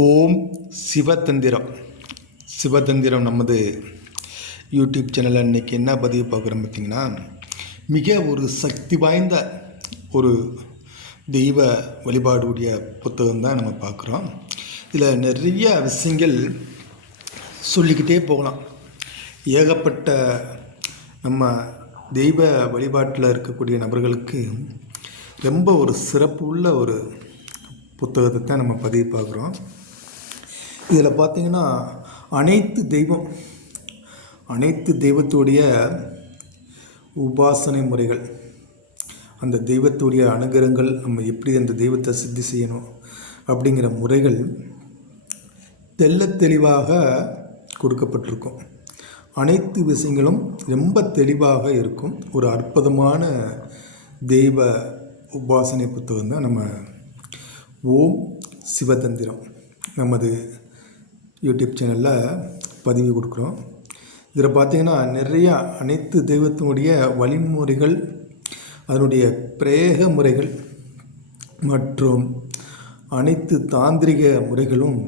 ஓம் சிவதந்திரம். சிவதந்திரம் நமது யூடியூப் சேனலில் இன்றைக்கி என்ன பதிவு பார்க்குறோம் பார்த்திங்கன்னா, மிக ஒரு சக்தி வாய்ந்த ஒரு தெய்வ வழிபாடுடைய புத்தகம் தான் நம்ம பார்க்குறோம். இதில் நிறைய விஷயங்கள் சொல்லிக்கிட்டே போகலாம். ஏகப்பட்ட நம்ம தெய்வ வழிபாட்டில் இருக்கக்கூடிய நபர்களுக்கு ரொம்ப ஒரு சிறப்பு உள்ள ஒரு புத்தகத்தை தான் நம்ம பதிவு பார்க்குறோம். இதில் பார்த்திங்கன்னா அனைத்து தெய்வத்துடைய உபாசனை முறைகள், அந்த தெய்வத்துடைய அனுகிரகங்கள், நம்ம எப்படி அந்த தெய்வத்தை சித்தி செய்யணும் அப்படிங்கிற முறைகள் தெளிவாக கொடுக்கப்பட்டிருக்கும். அனைத்து விஷயங்களும் ரொம்ப தெளிவாக இருக்கும். ஒரு அற்புதமான தெய்வ உபாசனை புத்தகம் தான் நம்ம ஓம் சிவதந்திரம் நமது யூடியூப் சேனலில் பதிவு கொடுக்குறோம். இதில் பார்த்திங்கன்னா நிறையா அனைத்து தெய்வத்தினுடைய வழிமுறைகள், அதனுடைய பிரேக முறைகள் மற்றும் அனைத்து தாந்திரிக முறைகளும்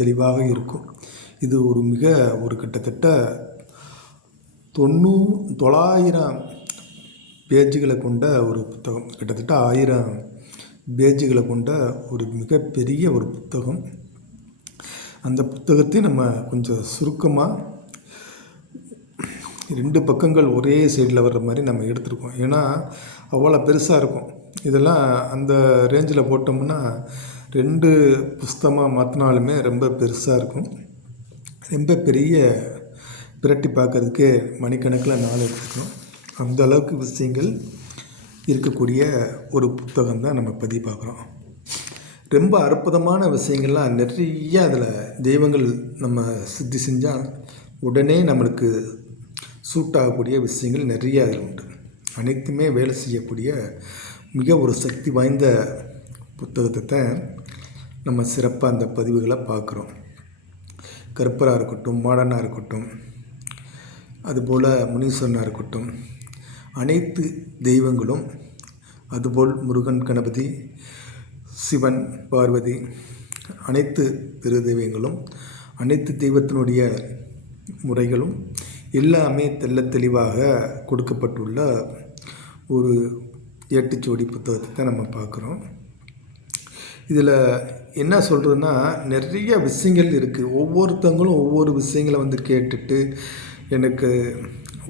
தெளிவாக இருக்கும். இது ஒரு கிட்டத்தட்ட 900 பேஜுகளை கொண்ட ஒரு புத்தகம். கிட்டத்தட்ட 1000 பேஜுகளை கொண்ட ஒரு மிகப்பெரிய ஒரு புத்தகம். அந்த புத்தகத்தை நம்ம கொஞ்சம் சுருக்கமாக 2 பக்கங்கள் ஒரே சைடில் வர்ற மாதிரி நம்ம எடுத்துருக்கோம். ஏன்னா அவ்வளோ பெருசாக இருக்கும். இதெல்லாம் அந்த ரேஞ்சில் போட்டோம்னா 2 புஸ்தகமாக மாற்றினாலுமே ரொம்ப பெருசாக இருக்கும். ரொம்ப பெரிய பிரட்டி பார்க்கறதுக்கே மணிக்கணக்கில் நாள் எடுத்துக்கணும். அந்த அளவுக்கு விஷயங்கள் இருக்கக்கூடிய ஒரு புத்தகம் தான் நம்ம பதிவு பார்க்குறோம். ரொம்ப அற்புதமான விஷயங்கள்லாம் நிறைய அதில் தெய்வங்கள் நம்ம சித்தி செஞ்சால் உடனே நம்மளுக்கு சூட் ஆகக்கூடிய விஷயங்கள் நிறைய அதில் உண்டு. அனைத்துமே வேலை செய்யக்கூடிய மிக ஒரு சக்தி வாய்ந்த புத்தகத்தை தான் நம்ம சிறப்பாக அந்த பதிவுகளை பார்க்குறோம். கருப்பராக இருக்கட்டும், மாடனாக இருக்கட்டும், அதுபோல் முனீஸ்வரனாக இருக்கட்டும், அனைத்து தெய்வங்களும், அதுபோல் முருகன், கணபதி, சிவன், பார்வதி, அனைத்து பெரு தெய்வங்களும், அனைத்து தெய்வத்தினுடைய முறைகளும் எல்லாமே தெளிவாக கொடுக்கப்பட்டுள்ள ஒரு ஏட்டுச்சோடி புத்தகத்தை தான் நம்ம பார்க்குறோம். இதில் என்ன சொல்கிறதுன்னா, நிறைய விஷயங்கள் இருக்குது. ஒவ்வொருத்தவங்களும் ஒவ்வொரு விஷயங்களை கேட்டுட்டு எனக்கு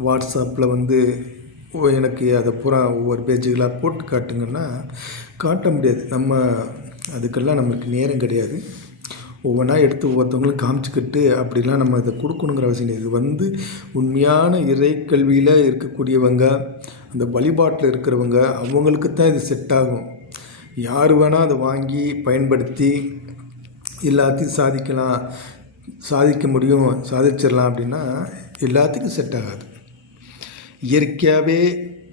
வாட்ஸ்அப்பில் எனக்கு அதை பூரா ஒவ்வொரு பேஜுகளாக போட்டு காட்டுங்கன்னா காட்ட முடியாது. அதுக்கெல்லாம் நம்மளுக்கு நேரம் கிடையாது. ஒவ்வொன்றா எடுத்து ஒவ்வொருத்தவங்களும் காமிச்சிக்கிட்டு அப்படிலாம் நம்ம அதை கொடுக்கணுங்கிற அவசியம் இல்லை. இது உண்மையான இறை கல்வியில் இருக்கக்கூடியவங்க, அந்த வழிபாட்டில் இருக்கிறவங்க, அவங்களுக்கு தான் இது செட் ஆகும். யார் வேணால் அதை வாங்கி பயன்படுத்தி எல்லாத்தையும் சாதிக்க முடியும், சாதிச்சிடலாம் அப்படின்னா எல்லாத்துக்கும் செட் ஆகாது. இயற்கையாகவே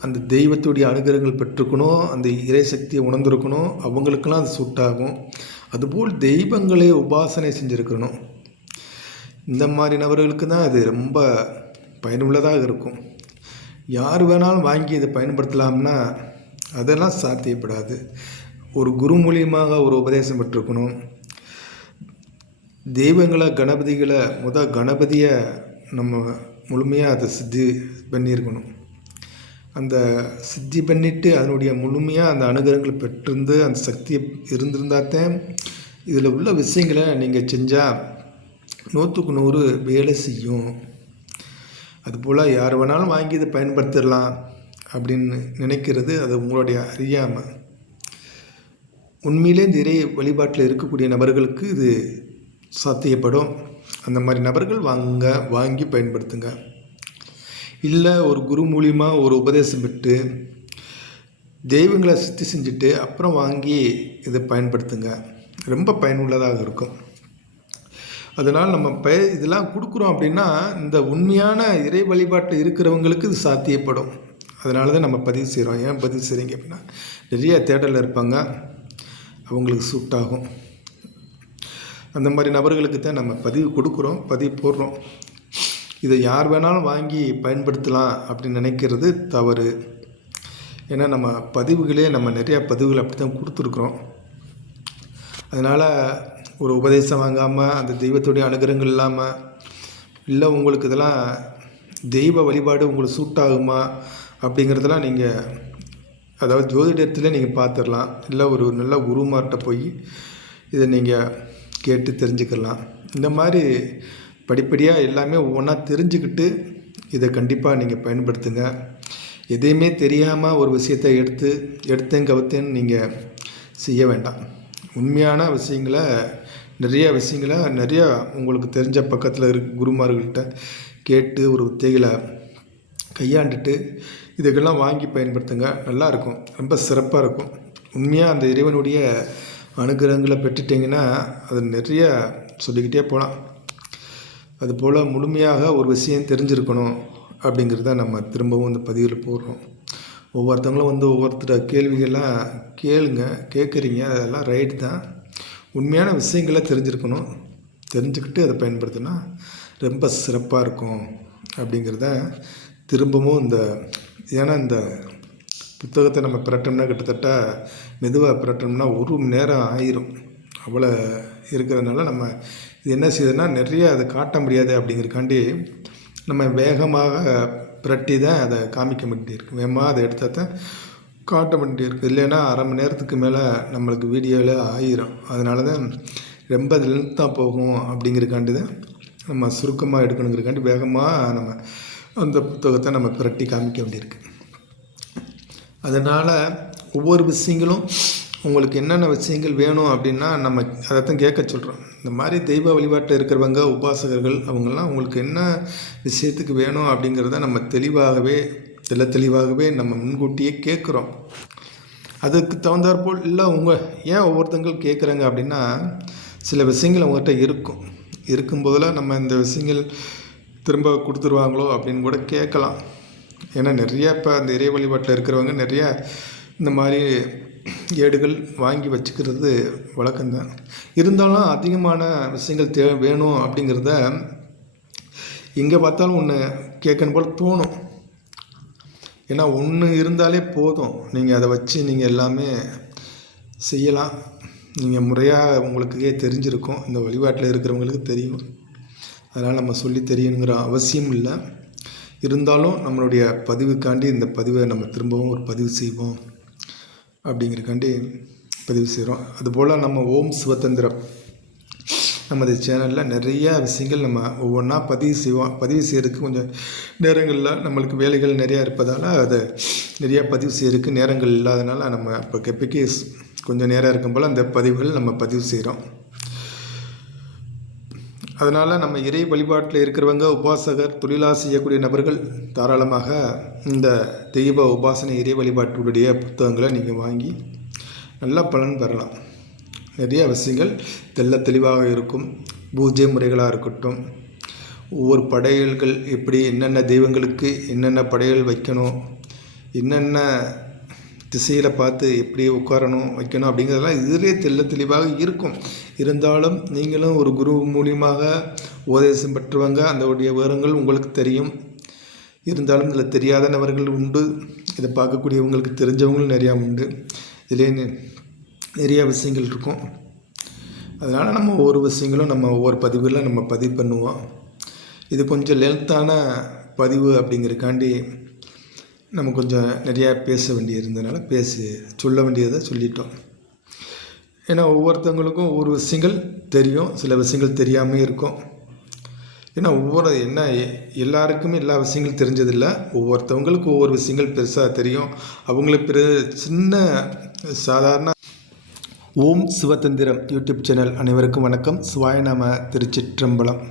அந்த தெய்வத்துடைய அனுகிரகங்கள் பெற்றுக்கணும், அந்த இறை சக்தியை உணர்ந்திருக்கணும், அவங்களுக்கெல்லாம் அது சூட்டாகும். அதுபோல் தெய்வங்களே உபாசனை செஞ்சுருக்கணும். இந்த மாதிரி நபர்களுக்கு தான் அது ரொம்ப பயனுள்ளதாக இருக்கும். யார் வேணாலும் வாங்கி இதை பயன்படுத்தலாம்னா அதெல்லாம் சாத்தியப்படாது. ஒரு குரு மூலியமாக ஒரு உபதேசம் பெற்றிருக்கணும். தெய்வங்களை, கணபதியை நம்ம முழுமையாக அதை சித்தி பண்ணியிருக்கணும். அந்த சித்தி பண்ணிவிட்டு அதனுடைய முழுமையாக அந்த அனுகிரகங்களை பெற்றிருந்து அந்த சக்தியை இருந்திருந்தாத்தான் இதில் உள்ள விஷயங்களை நீங்கள் செஞ்சால் 100க்கு 100 வேலை செய்யும். அதுபோல் யார் வேணாலும் வாங்கி இதை பயன்படுத்திடலாம் அப்படின்னு நினைக்கிறது அது உங்களுடைய அறியாமல். உண்மையிலே இந்த இறை வழிபாட்டில் இருக்கக்கூடிய நபர்களுக்கு இது சாத்தியப்படும். அந்த மாதிரி நபர்கள் வாங்கி பயன்படுத்துங்க. இல்லை ஒரு குரு மூலியமாக ஒரு உபதேசம் பெற்று தெய்வங்களை சித்தி செஞ்சுட்டு அப்புறம் வாங்கி இதை பயன்படுத்துங்க. ரொம்ப பயனுள்ளதாக இருக்கும். அதனால் நம்ம இதெல்லாம் கொடுக்குறோம் அப்படின்னா இந்த உண்மையான இறை வழிபாட்டில் இருக்கிறவங்களுக்கு இது சாத்தியப்படும். அதனால தான் நம்ம பதிவு செய்கிறோம். ஏன் பதிவு செய்கிறீங்க அப்படின்னா, நிறைய தேடலில் இருப்பாங்க, அவங்களுக்கு சூட் ஆகும். அந்த மாதிரி நபர்களுக்கு தான் நம்ம பதிவு கொடுக்குறோம், பதிவு போடுறோம். இதை யார் வேணாலும் வாங்கி பயன்படுத்தலாம் அப்படின்னு நினைக்கிறது தவறு. ஏன்னா நம்ம நிறையா பதிவுகள் அப்படி தான் கொடுத்துருக்குறோம். அதனால் ஒரு உபதேசம் வாங்காமல் அந்த தெய்வத்துடைய அனுகிரகங்கள் இல்லாமல், இல்லை உங்களுக்கு இதெல்லாம் தெய்வ வழிபாடு உங்களுக்கு சூட் ஆகுமா அப்படிங்கிறதெல்லாம் நீங்கள் அதாவது ஜோதிடத்தில் நீங்கள் பார்த்துடலாம். இல்லை ஒரு நல்ல குருமார்கிட்ட போய் இதை நீங்கள் கேட்டு தெரிஞ்சுக்கலாம். இந்த மாதிரி படிப்படியாக எல்லாமே ஒவ்வொன்றா தெரிஞ்சுக்கிட்டு இதை கண்டிப்பாக நீங்கள் பயன்படுத்துங்க. எதையுமே தெரியாமல் ஒரு விஷயத்தை எடுத்தேன் கவுத்தேன்னு நீங்கள் செய்ய வேண்டாம். உண்மையான விஷயங்களை நிறையா உங்களுக்கு தெரிஞ்ச பக்கத்தில் குருமார்கள்கிட்ட கேட்டு ஒரு உத்திகளை கையாண்டுட்டு இதுக்கெல்லாம் வாங்கி பயன்படுத்துங்க. நல்லாயிருக்கும், ரொம்ப சிறப்பாக இருக்கும். உண்மையாக அந்த இறைவனுடைய அனுகிரகங்களை பெற்றுட்டிங்கன்னா அது நிறைய சொல்லிக்கிட்டே போகலாம். அதுபோல் முழுமையாக ஒரு விஷயம் தெரிஞ்சிருக்கணும் அப்படிங்கிறத நம்ம திரும்பவும் இந்த பதிவில் போடுறோம். ஒவ்வொருத்தவங்களும் ஒவ்வொருத்தர கேள்விகள்லாம் கேட்குறீங்க, அதெல்லாம் ரைட் தான். உண்மையான விஷயங்களை தெரிஞ்சிருக்கணும். தெரிஞ்சுக்கிட்டு அதை பயன்படுத்தினா ரொம்ப சிறப்பாக இருக்கும் அப்படிங்கிறத திரும்பவும் ஏன்னா இந்த புத்தகத்தை நம்ம பிரட்டோம்னா கிட்டத்தட்ட மெதுவாக பிரட்டோம்னா 1 மணி நேரம் ஆயிரும். அவ்வளோ இருக்கிறதுனால நம்ம இது என்ன செய்யுதுன்னா நிறைய அதை காட்ட முடியாது. அப்படிங்கிறக்காண்டி நம்ம வேகமாக பிரட்டி தான் அதை காமிக்க வேண்டியிருக்கு. வேகமாக அதை எடுத்தால் தான் காட்ட வேண்டியிருக்கு. இல்லைன்னா அரை மணி நேரத்துக்கு மேலே நம்மளுக்கு வீடியோவில் ஆயிரும். அதனால தான் ரொம்ப லென்த்தாக போகும். அப்படிங்கிறக்காண்டி தான் நம்ம சுருக்கமாக எடுக்கணுங்கிறக்காண்டி வேகமாக நம்ம அந்த புத்தகத்தை நம்ம பிரட்டி காமிக்க வேண்டியிருக்கு. அதனால் ஒவ்வொரு விஷயங்களும் உங்களுக்கு என்னென்ன விஷயங்கள் வேணும் அப்படின்னா நம்ம அதைத்தான் கேட்க சொல்கிறோம். இந்த மாதிரி தெய்வ வழிபாட்டில் இருக்கிறவங்க உபாசகர்கள் அவங்கெல்லாம் உங்களுக்கு என்ன விஷயத்துக்கு வேணும் அப்படிங்கிறத நம்ம தெளிவாகவே நம்ம முன்கூட்டியே கேட்குறோம். அதுக்கு தகுந்தாற்போல் இல்லை ஏன் ஒவ்வொருத்தங்கள் கேட்குறாங்க அப்படின்னா சில விஷயங்கள் அவங்ககிட்ட இருக்கும்போதெல்லாம் நம்ம இந்த விஷயங்கள் திரும்ப கொடுத்துருவாங்களோ அப்படின்னு கூட கேட்கலாம். ஏன்னா நிறையா இப்போ அந்த இறை வழிபாட்டில் இருக்கிறவங்க நிறையா இந்த மாதிரி ஏடுகள் வாங்கி வச்சுக்கிறது வழக்கம்தான். இருந்தாலும் அதிகமான விஷயங்கள் வேணும் அப்படிங்கிறத எங்கே பார்த்தாலும் ஒன்று கேட்கணும் போல் தோணும். ஏன்னா ஒன்று இருந்தாலே போதும், நீங்கள் அதை வச்சு நீங்கள் எல்லாமே செய்யலாம். நீங்கள் முறையாக உங்களுக்கே தெரிஞ்சிருக்கும், இந்த வழிபாட்டில் இருக்கிறவங்களுக்கு தெரியும். அதனால் நம்ம சொல்லி தெரியணுங்கிற அவசியம் இல்லை. இருந்தாலும் நம்மளுடைய பதிவுக்காண்டி இந்த பதிவை நம்ம திரும்பவும் ஒரு பதிவு செய்வோம் அப்படிங்கிறக்காண்டி பதிவு செய்கிறோம். அதுபோல் நம்ம ஓம் சிவதந்திரம் நமது சேனலில் நிறையா விஷயங்கள் நம்ம ஒவ்வொன்றா பதிவு செய்வோம். பதிவு செய்கிறதுக்கு கொஞ்சம் நேரங்களில் நம்மளுக்கு வேலைகள் நிறையா இருப்பதால் அதை நிறையா பதிவு செய்கிறதுக்கு நேரங்கள் இல்லாதனால நம்ம இப்போக்கு கொஞ்சம் நேரம் இருக்கும் போல் அந்த பதிவுகள் நம்ம பதிவு செய்கிறோம். அதனால் நம்ம இறை வழிபாட்டில் இருக்கிறவங்க உபாசகர் தொழிலாக செய்யக்கூடிய நபர்கள் தாராளமாக இந்த தெய்வ உபாசனை இறை வழிபாட்டுடைய புத்தகங்களை நீங்கள் வாங்கி நல்லா பலன் பெறலாம். நிறைய விஷயங்கள் தெளிவாக இருக்கும். பூஜை முறைகளாக இருக்கட்டும், ஒவ்வொரு படையல்கள் எப்படி என்னென்ன தெய்வங்களுக்கு என்னென்ன படையல் வைக்கணும், என்னென்ன திசையில் பார்த்து எப்படி உட்காரணும் வைக்கணும் அப்படிங்கிறதெல்லாம் இதிலே தெளிவாக இருக்கும். இருந்தாலும் நீங்களும் ஒரு குரு மூலியமாக உபதேசம் பெற்றவங்க, அதோடைய விவரங்கள் உங்களுக்கு தெரியும். இருந்தாலும் இதில் தெரியாத நபர்கள் உண்டு, இதை பார்க்கக்கூடியவங்களுக்கு தெரிஞ்சவங்களும் நிறையா உண்டு. இதிலே நிறையா விஷயங்கள் இருக்கும். அதனால் நம்ம ஒவ்வொரு விஷயங்களும் நம்ம ஒவ்வொரு பதிவுகளில் நம்ம பதிவு பண்ணுவோம். இது கொஞ்சம் லென்த்தான பதிவு அப்படிங்கிறக்காண்டி நம்ம கொஞ்சம் நிறையா பேச வேண்டியிருந்ததுனால சொல்ல வேண்டியதை சொல்லிட்டோம். ஏன்னா ஒவ்வொருத்தவங்களுக்கும் ஒவ்வொரு விஷயங்கள் தெரியும், சில விஷயங்கள் தெரியாமல் இருக்கும். ஏன்னா எல்லாருக்குமே எல்லா விஷயங்களும் தெரிஞ்சதில்லை. ஒவ்வொருத்தவங்களுக்கும் ஒவ்வொரு விஷயங்கள் பெருசாக தெரியும். அவங்களுக்கு சின்ன சாதாரண ஓம் சிவதந்திரம் யூடியூப் சேனல் அனைவருக்கும் வணக்கம். சிவாய நம. திருச்சிற்றம்பலம்.